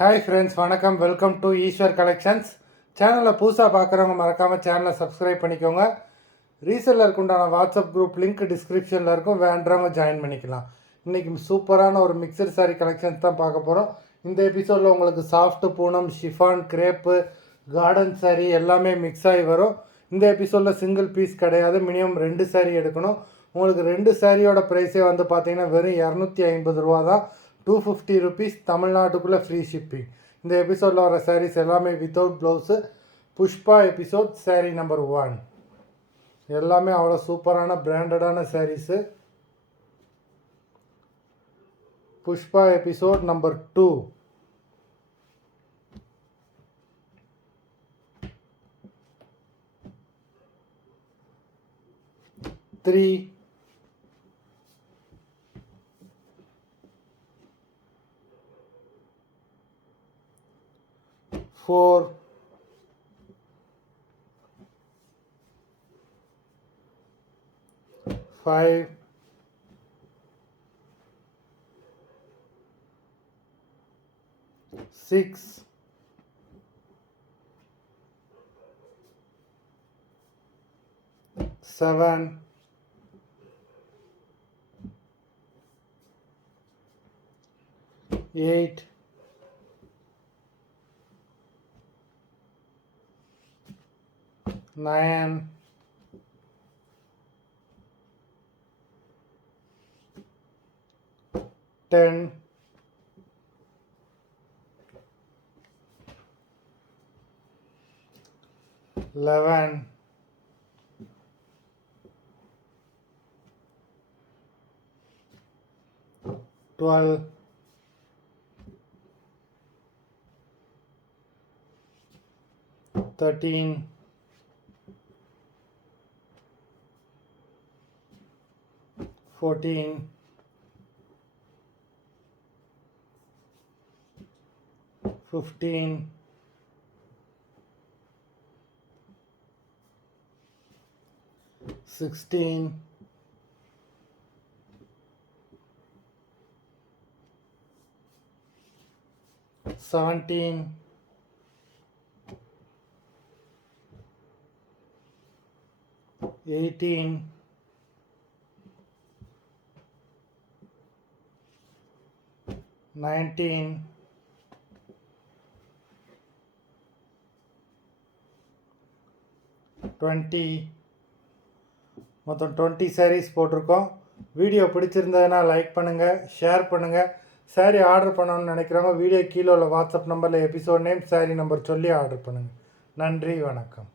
Hi friends, வணக்கம். Welcome to Eshwar collections. சேனலை புதுசாக பார்க்குறவங்க மறக்காமல் சேனலை சப்ஸ்கிரைப் பண்ணிக்கோங்க. ரீசெல்லருக்கு உண்டான வாட்ஸ்அப் குரூப் லிங்க் டிஸ்கிரிப்ஷனில் இருக்கும், வேண்டவங்க ஜாயின் பண்ணிக்கலாம். இன்றைக்கி சூப்பரான ஒரு மிக்சர் சாரீ கலெக்ஷன்ஸ் தான் பார்க்க போகிறோம். இந்த எபிசோடில் உங்களுக்கு சாஃப்ட்டு Poonam, chiffon, crepe, garden sari எல்லாமே மிக்ஸ் ஆகி வரும். இந்த எபிசோடில் சிங்கிள் பீஸ் கிடையாது, மினிமம் 2 சாரீ எடுக்கணும். உங்களுக்கு 2 சாரியோட ப்ரைஸே வந்து பார்த்தீங்கன்னா வெறும் 250 ரூபா தான். 250 ருபீஸ், தமிழ்நாட்டுக்குள்ளே ஃப்ரீ ஷிப்பிங். இந்த எபிசோடில் வர சாரீஸ் எல்லாமே வித்தவுட் ப்ளவுஸு. புஷ்பா எபிசோட் சாரீ நம்பர் 1 எல்லாமே அவ்வளோ சூப்பரான பிராண்டடான சாரீஸு. புஷ்பா எபிசோட் நம்பர் 2 3 4 5 6 7 8 9 10 11 12 13 14 15 16 17 18 19 20 மொத்தம் 20 சாரீஸ் போட்டிருக்கோம். வீடியோ பிடிச்சிருந்ததுன்னா லைக் பண்ணுங்கள், ஷேர் பண்ணுங்கள். சாரீ ஆர்டர் பண்ணணும்னு நினைக்கிறவங்க வீடியோ கீழே உள்ள வாட்ஸ்அப் நம்பரில் எபிசோட் நேம், சாரீ நம்பர் சொல்லி ஆர்டர் பண்ணுங்கள். நன்றி, வணக்கம்.